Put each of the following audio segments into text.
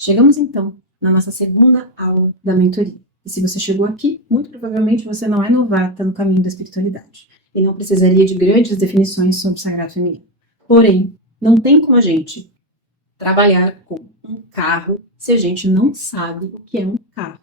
Chegamos então na nossa segunda aula da mentoria. E se você chegou aqui, muito provavelmente você não é novata no caminho da espiritualidade e não precisaria de grandes definições sobre o sagrado feminino. Porém, não tem como a gente trabalhar com um carro se a gente não sabe o que é um carro.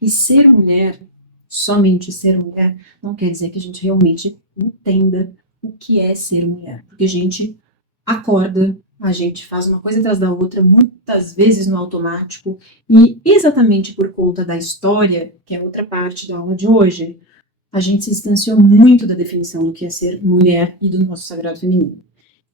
E ser mulher, somente ser mulher, não quer dizer que a gente realmente entenda o que é ser mulher. Porque a gente acorda, a gente faz uma coisa atrás da outra, muitas vezes no automático, e exatamente por conta da história, que é outra parte da aula de hoje, a gente se distanciou muito da definição do que é ser mulher e do nosso sagrado feminino.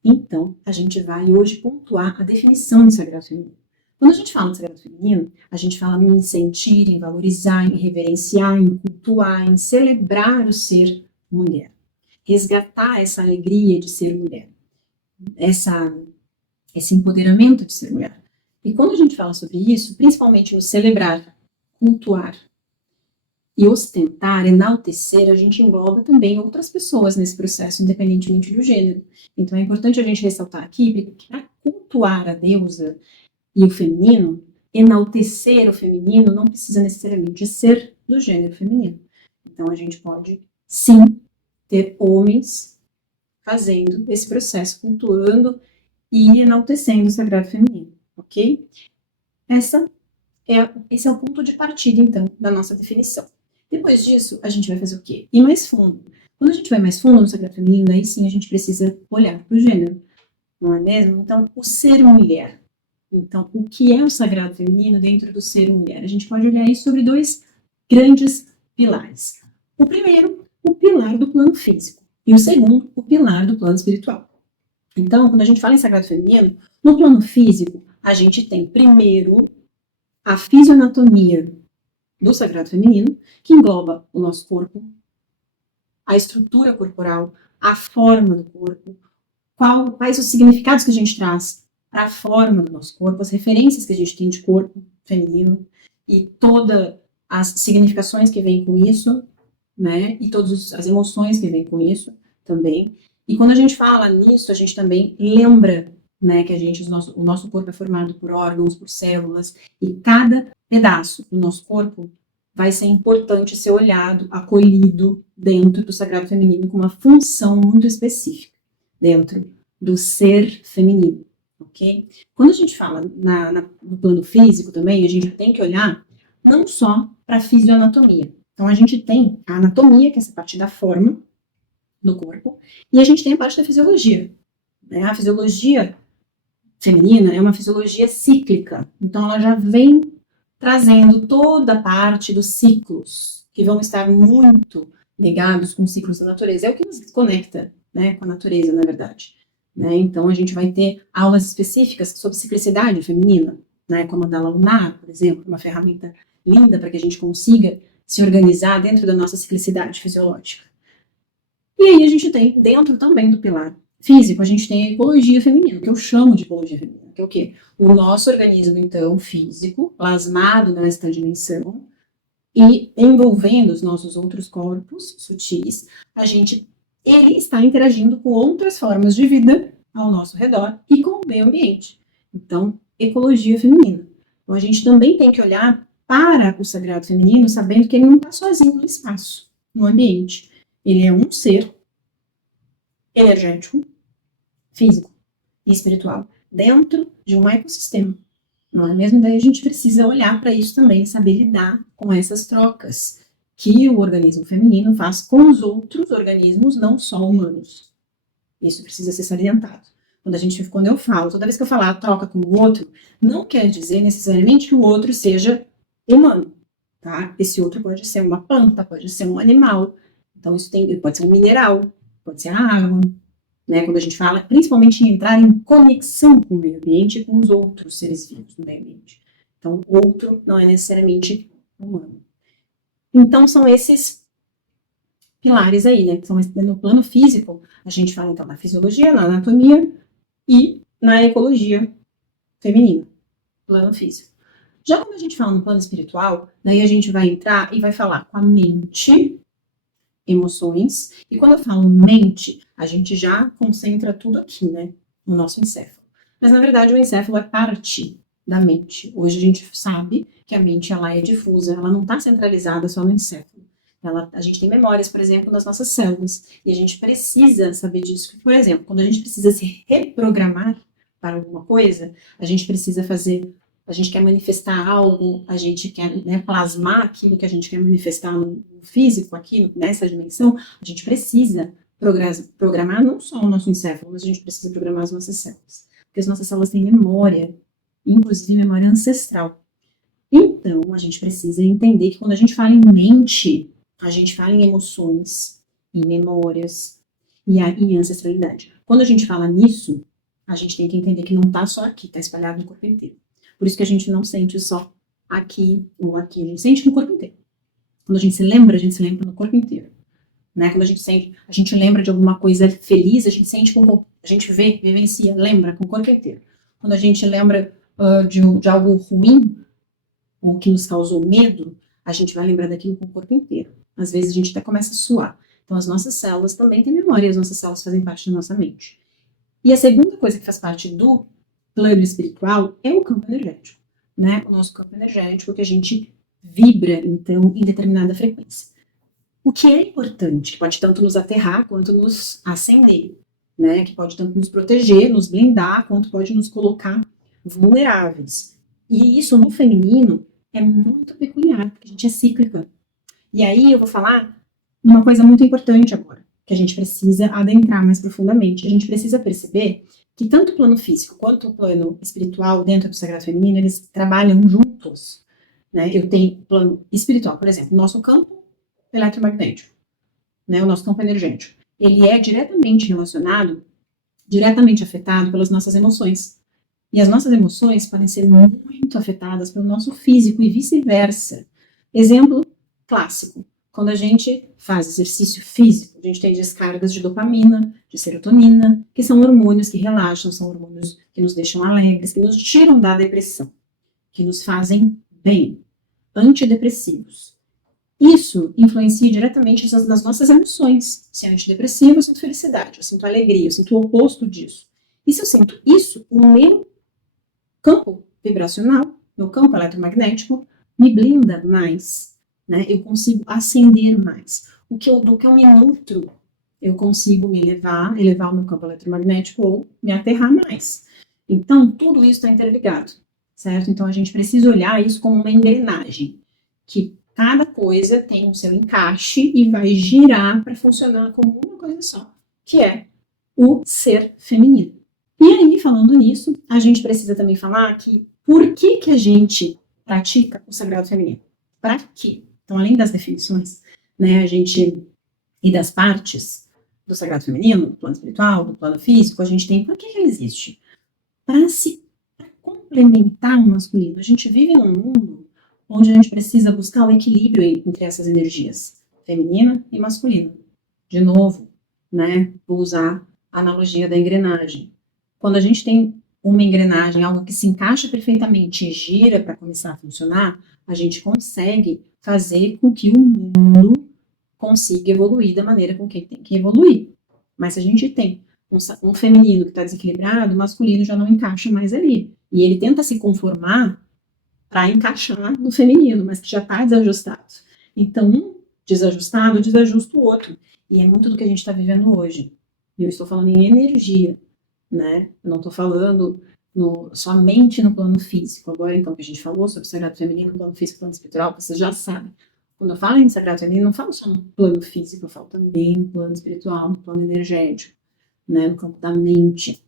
Então, a gente vai hoje pontuar a definição de sagrado feminino. Quando a gente fala de sagrado feminino, a gente fala em sentir, em valorizar, em reverenciar, em cultuar, em celebrar o ser mulher. Resgatar essa alegria de ser mulher. Esse empoderamento de ser mulher. E quando a gente fala sobre isso, principalmente no celebrar, cultuar e ostentar, enaltecer, a gente engloba também outras pessoas nesse processo, independentemente do gênero. Então é importante a gente ressaltar aqui que para cultuar a deusa e o feminino, enaltecer o feminino não precisa necessariamente ser do gênero feminino. Então a gente pode, sim, ter homens fazendo esse processo, cultuando e enaltecendo o sagrado feminino, ok? Esse é o ponto de partida, então, da nossa definição. Depois disso, a gente vai fazer o quê? Ir mais fundo. Quando a gente vai mais fundo no sagrado feminino, aí sim a gente precisa olhar para o gênero, não é mesmo? Então, o ser mulher. Então, o que é o sagrado feminino dentro do ser mulher? A gente pode olhar isso sobre dois grandes pilares. O primeiro, o pilar do plano físico. E o segundo, o pilar do plano espiritual. Então, quando a gente fala em sagrado feminino, no plano físico, a gente tem primeiro a fisioanatomia do sagrado feminino, que engloba o nosso corpo, a estrutura corporal, a forma do corpo, quais os significados que a gente traz para a forma do nosso corpo, as referências que a gente tem de corpo feminino e todas as significações que vêm com isso, né? E todas as emoções que vêm com isso também. E quando a gente fala nisso, a gente também lembra, né, que o nosso corpo é formado por órgãos, por células, e cada pedaço do nosso corpo vai ser importante ser olhado, acolhido dentro do sagrado feminino com uma função muito específica dentro do ser feminino, ok? Quando a gente fala no plano físico também, a gente tem que olhar não só para a fisioanatomia. Então, a gente tem a anatomia, que é essa parte da forma do corpo, e a gente tem a parte da fisiologia. Né? A fisiologia feminina é uma fisiologia cíclica, então ela já vem trazendo toda a parte dos ciclos, que vão estar muito ligados com os ciclos da natureza. É o que nos conecta, né, com a natureza, na verdade. Né? Então, a gente vai ter aulas específicas sobre ciclicidade feminina, né, como a da lunar, por exemplo, uma ferramenta linda para que a gente consiga se organizar dentro da nossa ciclicidade fisiológica. E aí a gente tem, dentro também do pilar físico, a gente tem a ecologia feminina, que eu chamo de ecologia feminina, que é o quê? O nosso organismo, então, físico, plasmado nesta dimensão, e envolvendo os nossos outros corpos sutis, ele está interagindo com outras formas de vida ao nosso redor e com o meio ambiente. Então, ecologia feminina. Então, a gente também tem que olhar para o sagrado feminino, sabendo que ele não está sozinho no espaço, no ambiente. Ele é um ser energético, físico e espiritual dentro de um ecossistema. Não é mesmo? Daí a gente precisa olhar para isso também, saber lidar com essas trocas que o organismo feminino faz com os outros organismos, não só humanos. Isso precisa ser salientado. Quando eu falo, toda vez que eu falar troca com o outro, não quer dizer necessariamente que o outro seja humano, tá? Esse outro pode ser uma planta, pode ser um animal, então isso pode ser um mineral, pode ser a água, né? Quando a gente fala, principalmente em entrar em conexão com o meio ambiente e com os outros seres vivos do meio ambiente. Então, outro não é necessariamente humano. Então, são esses pilares aí, né? São no plano físico, a gente fala então na fisiologia, na anatomia e na ecologia feminina, plano físico. Já quando a gente fala no plano espiritual, daí a gente vai entrar e vai falar com a mente, emoções, e quando eu falo mente, a gente já concentra tudo aqui, né, no nosso encéfalo. Mas na verdade o encéfalo é parte da mente. Hoje a gente sabe que a mente ela é difusa, ela não está centralizada só no encéfalo. A gente tem memórias, por exemplo, das nossas células, e a gente precisa saber disso. Por exemplo, quando a gente precisa se reprogramar para alguma coisa, a gente precisa fazer, a gente quer manifestar algo, a gente quer, né, plasmar aquilo que a gente quer manifestar no físico, aqui nessa dimensão, a gente precisa programar não só o nosso encéfalo, mas a gente precisa programar as nossas células. Porque as nossas células têm memória, inclusive memória ancestral. Então, a gente precisa entender que quando a gente fala em mente, a gente fala em emoções, em memórias e em ancestralidade. Quando a gente fala nisso, a gente tem que entender que não está só aqui, está espalhado no corpo inteiro. Por isso que a gente não sente só aqui ou aqui, a gente sente no corpo inteiro. Quando a gente se lembra no corpo inteiro. Né? Quando a gente sente, a gente lembra de alguma coisa feliz, a gente sente com o corpo, a gente vê, vivencia, lembra com o corpo inteiro. Quando a gente lembra de algo ruim, ou que nos causou medo, a gente vai lembrar daquilo com o corpo inteiro. Às vezes a gente até começa a suar. Então as nossas células também têm memória, as nossas células fazem parte da nossa mente. E a segunda coisa que faz parte do plano espiritual é o campo energético, né? O nosso campo energético que a gente vibra, então, em determinada frequência. O que é importante, que pode tanto nos aterrar quanto nos acender, né? Que pode tanto nos proteger, nos blindar, quanto pode nos colocar vulneráveis. E isso no feminino é muito peculiar, porque a gente é cíclica. E aí eu vou falar uma coisa muito importante agora, que a gente precisa adentrar mais profundamente. A gente precisa perceber que tanto o plano físico quanto o plano espiritual dentro do Sagrado Feminino, eles trabalham juntos. Né? Eu tenho o plano espiritual, por exemplo, o nosso campo eletromagnético, né? O nosso campo energético. Ele é diretamente relacionado, diretamente afetado pelas nossas emoções. E as nossas emoções podem ser muito afetadas pelo nosso físico e vice-versa. Exemplo clássico. Quando a gente faz exercício físico, a gente tem descargas de dopamina, de serotonina, que são hormônios que relaxam, são hormônios que nos deixam alegres, que nos tiram da depressão, que nos fazem bem, antidepressivos. Isso influencia diretamente nas nossas emoções. Se é antidepressivo, eu sinto felicidade, eu sinto alegria, eu sinto o oposto disso. E se eu sinto isso, o meu campo vibracional, meu campo eletromagnético, me blinda mais, né? Eu consigo acender mais. Do que eu me nutro, eu consigo me elevar o meu campo eletromagnético ou me aterrar mais. Então, tudo isso está interligado, certo? Então, a gente precisa olhar isso como uma engrenagem, que cada coisa tem o seu encaixe e vai girar para funcionar como uma coisa só, que é o ser feminino. E aí, falando nisso, a gente precisa também falar que por que a gente pratica o sagrado feminino? Para quê? Então, além das definições, né, e das partes do sagrado feminino, do plano espiritual, do plano físico, a gente tem por que ele existe? Para complementar o masculino. A gente vive num mundo onde a gente precisa buscar o equilíbrio entre essas energias, feminina e masculina. De novo, né, vou usar a analogia da engrenagem. Quando a gente tem uma engrenagem, algo que se encaixa perfeitamente e gira para começar a funcionar, a gente consegue fazer com que o mundo consiga evoluir da maneira com que tem que evoluir. Mas se a gente tem um feminino que está desequilibrado, o masculino já não encaixa mais ali. E ele tenta se conformar para encaixar no feminino, mas que já está desajustado. Então, um desajustado desajusta o outro. E é muito do que a gente está vivendo hoje. E eu estou falando em energia, né? Eu não estou falando somente no plano físico. Agora, então, que a gente falou sobre o sagrado feminino, plano físico, plano espiritual, vocês já sabem. Quando eu falo em sagrado feminino, não falo só no plano físico, eu falo também no plano espiritual, no plano energético, né? No campo da mente.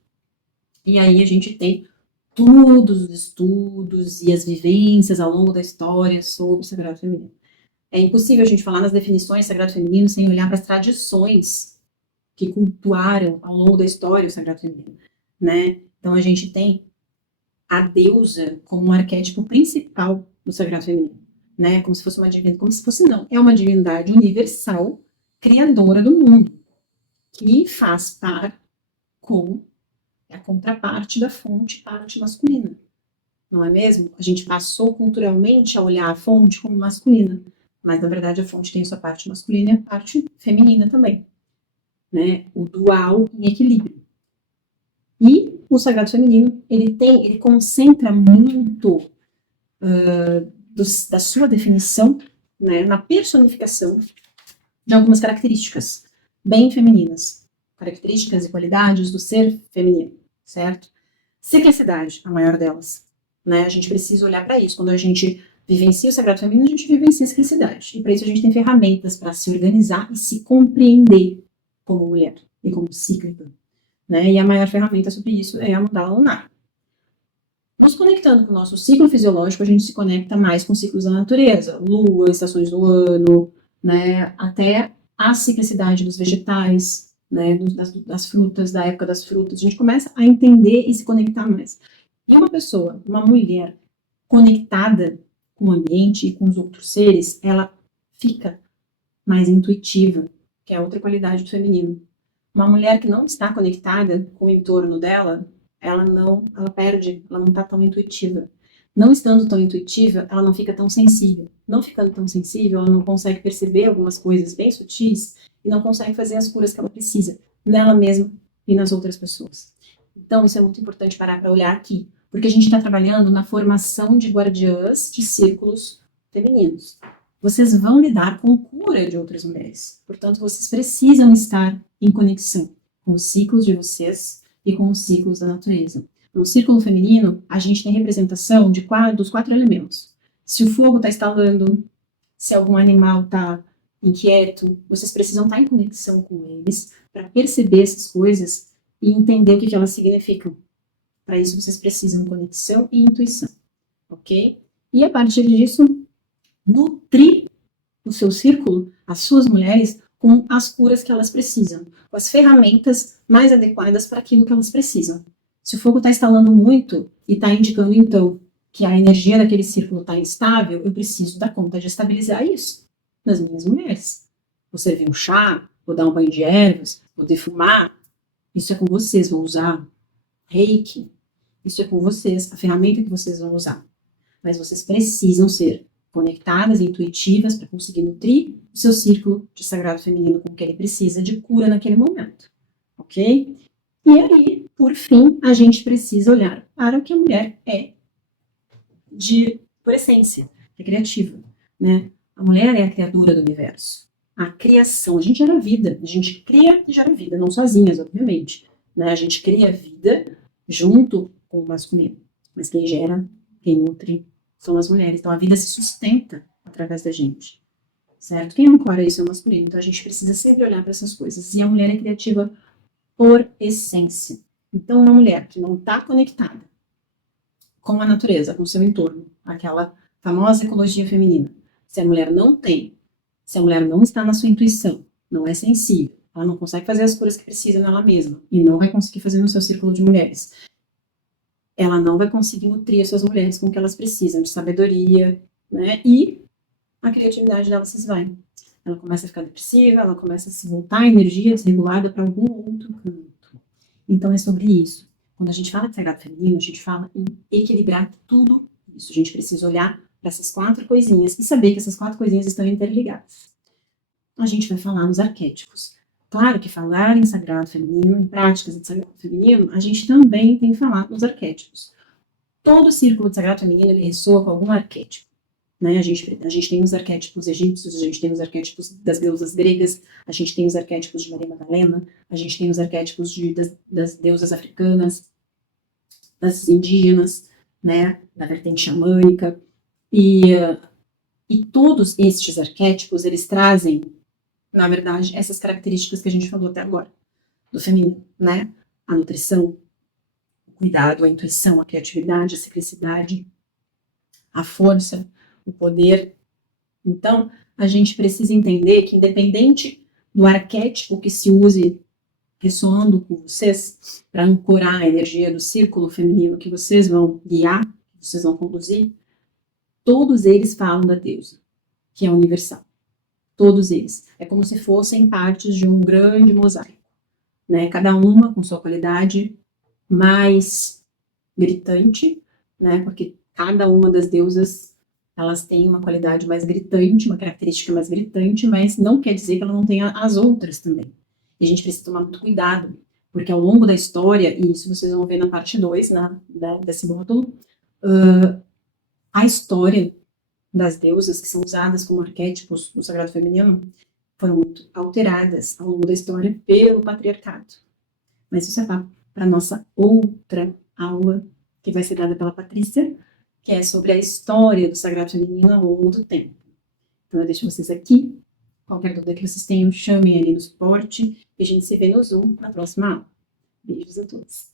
E aí a gente tem todos os estudos e as vivências ao longo da história sobre o sagrado feminino. É impossível a gente falar nas definições do sagrado feminino sem olhar para as tradições que cultuaram ao longo da história o sagrado feminino, né? Então a gente tem a deusa como um arquétipo principal do sagrado feminino, né? Como se fosse uma divindade, como se fosse não, é uma divindade universal, criadora do mundo, que faz par com a contraparte da fonte, parte masculina. Não é mesmo? A gente passou culturalmente a olhar a fonte como masculina, mas na verdade a fonte tem sua parte masculina e a parte feminina também, né? O dual em equilíbrio. E o sagrado feminino, ele concentra muito da sua definição, né, na personificação de algumas características bem femininas, características e qualidades do ser feminino, certo? Ciclicidade, a maior delas, né? A gente precisa olhar para isso. Quando a gente vivencia o sagrado feminino, a gente vivencia a ciclicidade. E para isso a gente tem ferramentas para se organizar e se compreender como mulher e como cíclica, né? E a maior ferramenta sobre isso é a mandala lunar. Nos conectando com o nosso ciclo fisiológico, a gente se conecta mais com ciclos da natureza, lua, estações do ano, né? Até a ciclicidade dos vegetais, né? Das frutas, da época das frutas. A gente começa a entender e se conectar mais. E uma pessoa, uma mulher conectada com o ambiente e com os outros seres, ela fica mais intuitiva, que é outra qualidade do feminino. Uma mulher que não está conectada com o entorno dela, ela perde, ela não está tão intuitiva. Não estando tão intuitiva, ela não fica tão sensível. Não ficando tão sensível, ela não consegue perceber algumas coisas bem sutis e não consegue fazer as curas que ela precisa, nela mesma e nas outras pessoas. Então, isso é muito importante parar para olhar aqui, porque a gente está trabalhando na formação de guardiãs de círculos femininos. Vocês vão lidar com cura de outras mulheres. Portanto, vocês precisam estar em conexão com os ciclos de vocês e com os ciclos da natureza. No círculo feminino, a gente tem representação dos 4 elementos. Se o fogo está estalando, se algum animal está inquieto, vocês precisam estar em conexão com eles para perceber essas coisas e entender o que elas significam. Para isso, vocês precisam de conexão e intuição, ok? E a partir disso, nutrir o seu círculo, as suas mulheres, com as curas que elas precisam, com as ferramentas mais adequadas para aquilo que elas precisam. Se o fogo está instalando muito e está indicando, então, que a energia daquele círculo está instável, eu preciso dar conta de estabilizar isso nas minhas mulheres. Vou servir um chá, vou dar um banho de ervas, vou defumar. Isso é com vocês, vou usar reiki. Isso é com vocês, a ferramenta que vocês vão usar. Mas vocês precisam ser conectadas e intuitivas para conseguir nutrir o seu círculo de sagrado feminino com o que ele precisa de cura naquele momento, ok? E aí, por fim, a gente precisa olhar para o que a mulher é por essência, é criativa, né? A mulher é a criadora do universo. A criação, a gente gera vida, a gente cria e gera vida, não sozinhas, obviamente, né? A gente cria vida junto com o masculino, mas quem gera, quem nutre, são as mulheres. Então, a vida se sustenta através da gente, certo? Quem ancora isso é o masculino. Então, a gente precisa sempre olhar para essas coisas. E a mulher é criativa por essência. Então, uma mulher que não está conectada com a natureza, com o seu entorno, aquela famosa ecologia feminina, se a mulher não tem, se a mulher não está na sua intuição, não é sensível, ela não consegue fazer as coisas que precisa nela mesma e não vai conseguir fazer no seu círculo de mulheres, ela não vai conseguir nutrir as suas mulheres com o que elas precisam, de sabedoria, né? E a criatividade dela se esvai. Ela começa a ficar depressiva, ela começa a se voltar a energia desregulada para algum outro canto. Então é sobre isso. Quando a gente fala de sagrado feminino, a gente fala em equilibrar tudo isso. A gente precisa olhar para essas 4 coisinhas e saber que essas 4 coisinhas estão interligadas. A gente vai falar nos arquétipos. Claro que falar em sagrado feminino, em práticas de sagrado feminino, a gente também tem que falar nos arquétipos. Todo círculo de sagrado feminino, ele ressoa com algum arquétipo. Né? A gente tem os arquétipos egípcios, a gente tem os arquétipos das deusas gregas, a gente tem os arquétipos de Maria Madalena, a gente tem os arquétipos das deusas africanas, das indígenas, né? Da vertente xamânica. E todos estes arquétipos, eles trazem, na verdade, essas características que a gente falou até agora, do feminino, né? A nutrição, o cuidado, a intuição, a criatividade, a simplicidade, a força, o poder. Então, a gente precisa entender que, independente do arquétipo que se use ressoando com vocês, para ancorar a energia do círculo feminino que vocês vão guiar, que vocês vão conduzir, todos eles falam da deusa, que é universal. Todos eles. É como se fossem partes de um grande mosaico, né? Cada uma com sua qualidade mais gritante, né? Porque cada uma das deusas, elas têm uma qualidade mais gritante, uma característica mais gritante, mas não quer dizer que ela não tenha as outras também. E a gente precisa tomar muito cuidado Porque ao longo da história, e isso vocês vão ver na parte 2, desse módulo, a história das deusas que são usadas como arquétipos no sagrado feminino foram muito alteradas ao longo da história pelo patriarcado. Mas isso é para a nossa outra aula, que vai ser dada pela Patrícia, que é sobre a história do sagrado feminino ao longo do tempo. Então eu deixo vocês aqui. Qualquer dúvida que vocês tenham, chamem ali no suporte e a gente se vê no Zoom na próxima aula. Beijos a todos.